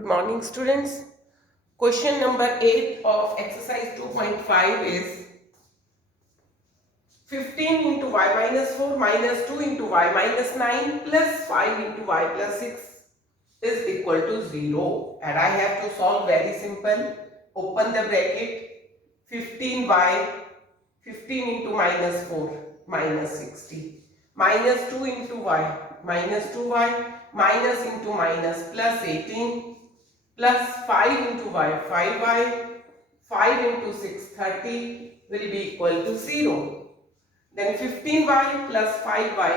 Good morning, students. Question number 8 of exercise 2.5 is 15 into y minus 4 minus 2 into y minus 9 plus 5 into y plus 6 is equal to 0. And I have to solve very simple. Open the bracket. 15 into minus 4 minus 60 minus 2 into y minus 2y minus into minus plus 18 plus 5 into y 5y 5 into 6 30 will be equal to 0. Then 15y plus 5y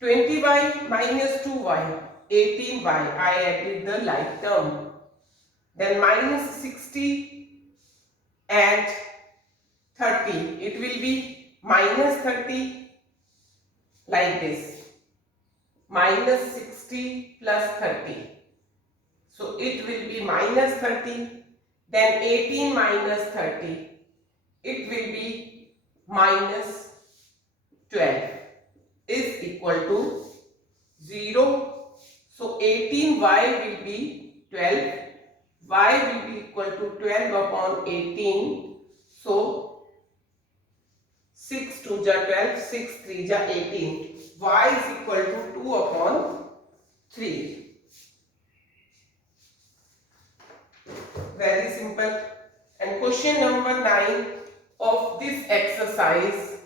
20y minus 2y 18y. I added the like term. Then minus 60 and 30. It will be minus 30 like this. Minus 60 plus 30. So it will be minus 30. Then 18 minus 30. It will be minus 12 is equal to 0. So 18y will be 12. Y will be equal to 12 upon 18. So 6 2 ja 12, 6 3 ja 18. Y is equal to 2 upon 3. Very simple. And question number 9 of this exercise.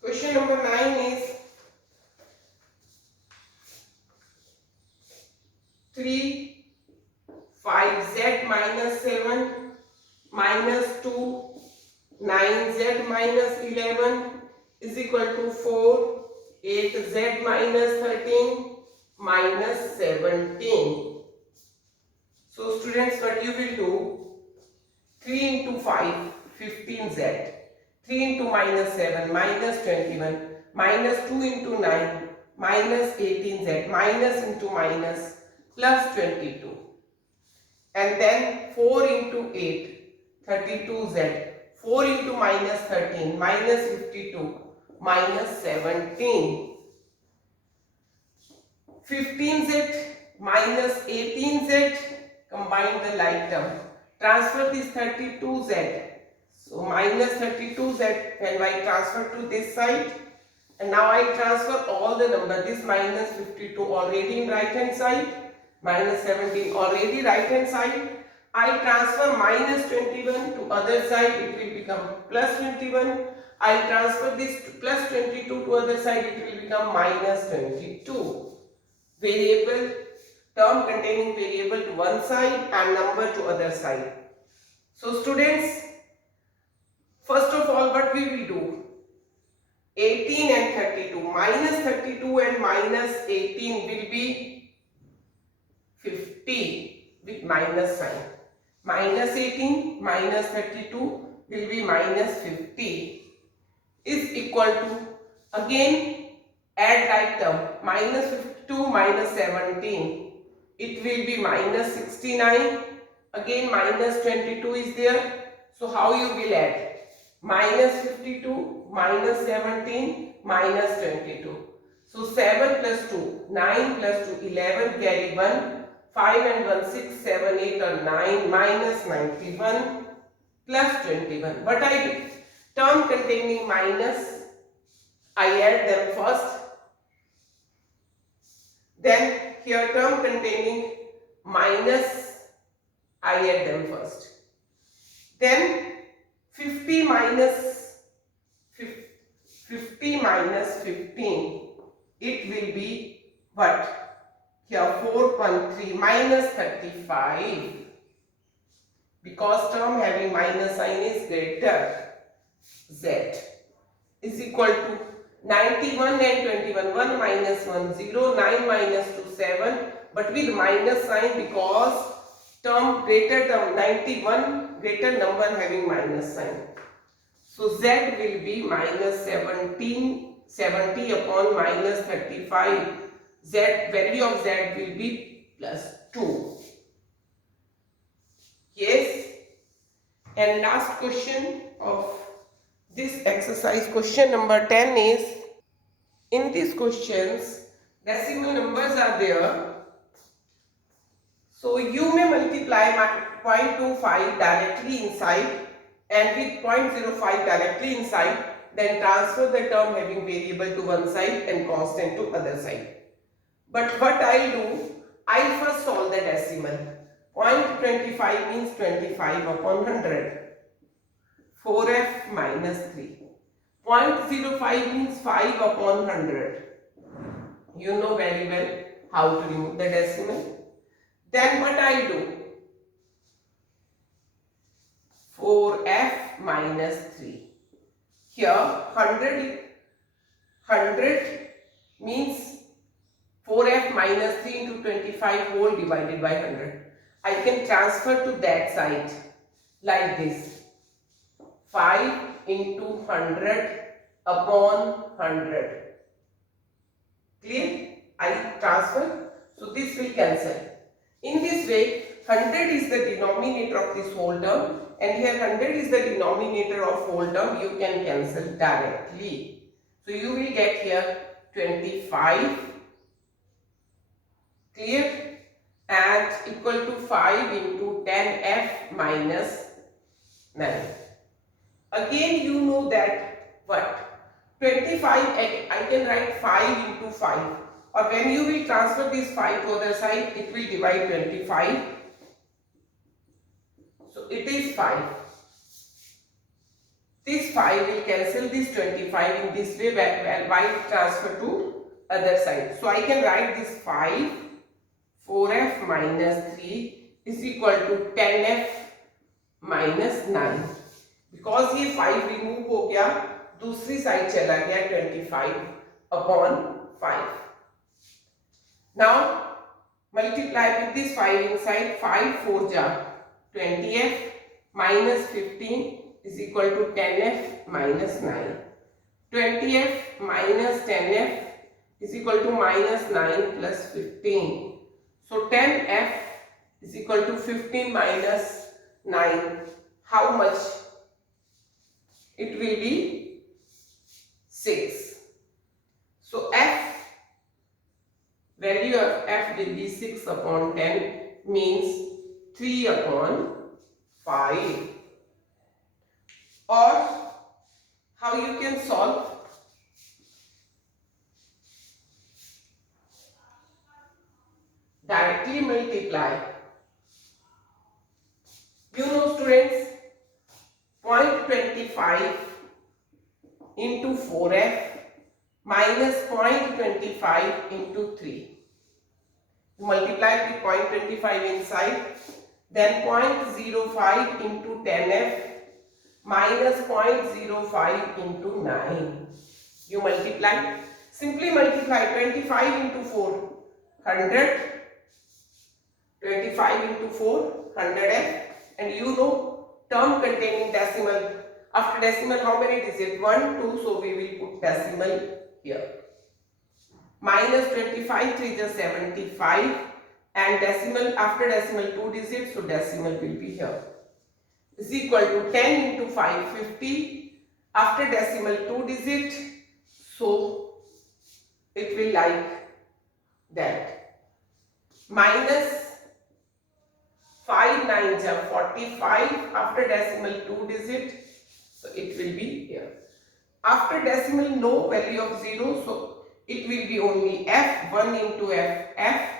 Question number 9 is 3 5z minus 7 minus 2 9z minus 11 is equal to 4 8z minus 13 minus 17. So students, what you will do, 3 into 5 15z, 3 into minus 7 minus 21 minus 2 into 9 minus 18z minus into minus plus 22, and then 4 into 8 32z, 4 into minus 13 minus 52 minus 17. 15z minus 18z, combine the like term. Transfer this 32z. So minus 32z when I transfer to this side. And now I transfer all the number. This minus 52 already in right hand side. Minus 17 already right hand side. I transfer minus 21 to other side. It will become plus 21. I transfer this to plus 22 to other side. It will become minus 22. Variable, term containing variable to one side and number to other side. So students, first of all, what we will do? 18 and 32. Minus 32 and minus 18 will be 50 with minus sign. Minus 18 minus 32 will be minus 50 is equal to, again add like term, minus 52 minus 17. It will be minus 69. Again minus 22 is there. So how you will add? Minus 52 minus 17 minus 22. So 7 plus 2, 9 plus 2, 11, carry 1, 5 and 1, 6, 7, 8 or 9, minus 91 plus 21. What I do? Term containing minus, I add them first. Then here term containing minus, I add them first. Then 50 minus 15, it will be what? Here 4.3 minus 35. Because term having minus sign is greater, z is equal to 91 and 21, 1 minus 1, 0, 9 minus 2, 7, but with minus sign because term greater term 91 greater number having minus sign. So z will be minus 70 upon minus 35. Z value of z will be plus 2. Yes. And last question of this exercise question number 10 is, in these questions decimal numbers are there, so you may multiply 0.25 directly inside and with 0.05 directly inside, then transfer the term having variable to one side and constant to other side. But what I'll do, I'll first solve the decimal. 0.25 means 25 upon 100. 4f minus 3. 0.05 means 5 upon 100. You know very well how to remove the decimal. Then what I'll do, 4f minus 3. Here 100 means 4f minus 3 into 25 whole divided by 100. I can transfer to that side like this. 5 into 100 upon 100. Clear? I transfer. So this will cancel. In this way, 100 is the denominator of this whole term, and here 100 is the denominator of whole term. You can cancel directly. So you will get here 25, clear, and equal to 5 into 10f minus 9. Again you know that what? 25, I can write 5 into 5, or when you will transfer this 5 to other side, it will divide 25. So it is 5. This 5 will cancel this 25 in this way while transfer to other side. So I can write this 5, 4f minus 3 is equal to 10f minus 9. Because ये 5 remove हो गया, दूसरी side चला गया 25 upon 5. Now multiply with this 5 inside. 5 4 ja 20f minus 15 is equal to 10f minus 9. 20f minus 10f is equal to minus 9 plus 15. So 10f is equal to 15 minus 9. How much? It will be 6. So f, value of f will be 6 upon 10, means 3 upon 5. Or how you can solve? Directly multiply. You know students, 0.25 into 4f minus 0.25 into 3. You multiply with 0.25 inside, then 0.05 into 10f minus 0.05 into 9. You multiply. Simply multiply 25 into 4, 100. 25 into 4, 100f. And you know, term containing decimal. After decimal, how many digits? 1, 2. So we will put decimal here. Minus 25, 3 is 75. And decimal, after decimal 2 digits. So decimal will be here. Is equal to 10 into 5, 50. After decimal 2 digit. So it will like that. Minus 5 9 ja 45, after decimal 2 digit, so it will be here. After decimal no value of 0, so it will be only f, 1 into f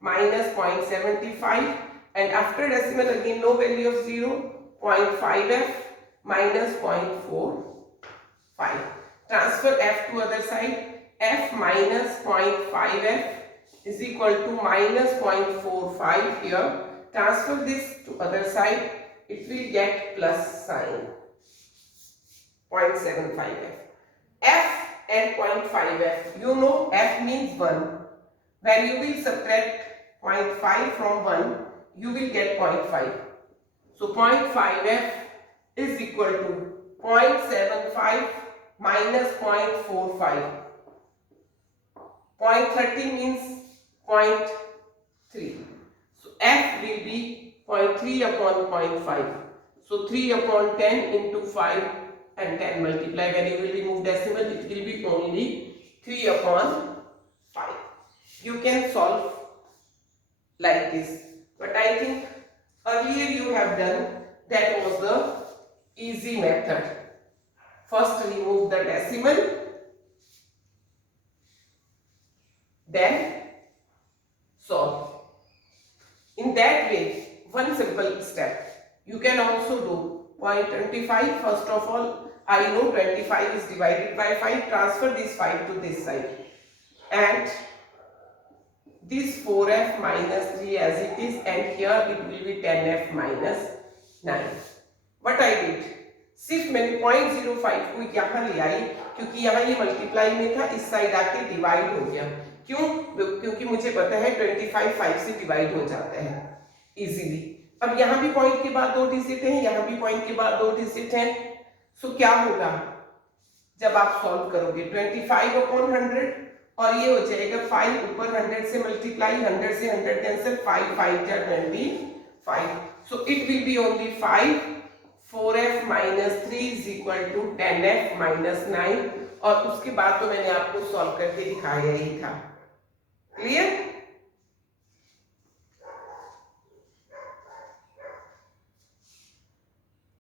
minus 0.75, and after decimal again no value of 0, 0.5f minus 0.45. Transfer f to other side, f minus 0.5f is equal to minus 0.45 here. Transfer this to other side, it will get plus sign, 0.75f. f and 0.5f, you know f means 1. When you will subtract 0.5 from 1, you will get 0.5. So 0.5f is equal to 0.75 minus 0.45. 0.30 means 0.3. So f will be 0.3 upon 0.5. So 3 upon 10 into 5, and 10 multiply. When you will remove decimal, it will be only 3 upon 5. You can solve like this. But I think earlier you have done, that was the easy method. First remove the decimal, then solve. In that way, one simple step. You can also do 0.25. First of all, I know 25 is divided by 5. Transfer this 5 to this side. And this 4f minus 3 as it is, and here it will be 10f minus 9. What I did, सिर्फ मैंने 0.05 को यहाँ ले आई, क्योंकि यहाँ ये multiply में था, इस साइड आके डिवाइड हो गया. क्यों? क्योंकि मुझे पता है 25 5 से डिवाइड हो जाता है इजीली. अब यहाँ भी पॉइंट के बाद 2 डिजिट हैं, यहाँ भी पॉइंट के बाद 2 डिजिट हैं. सो क्या होगा जब आप सॉल्व करोगे? 25 अपॉन 100, और ये हो जाएगा 5 ऊपर 100 से मल्टीप्लाई, 100 से 100 कैंसिल, 5 5 जा 25. So it will be only 5. 4f minus 3 is equal to 10f minus 9. और उसके बाद तो मैंने आपको सॉल्व करके दिखाया ही था.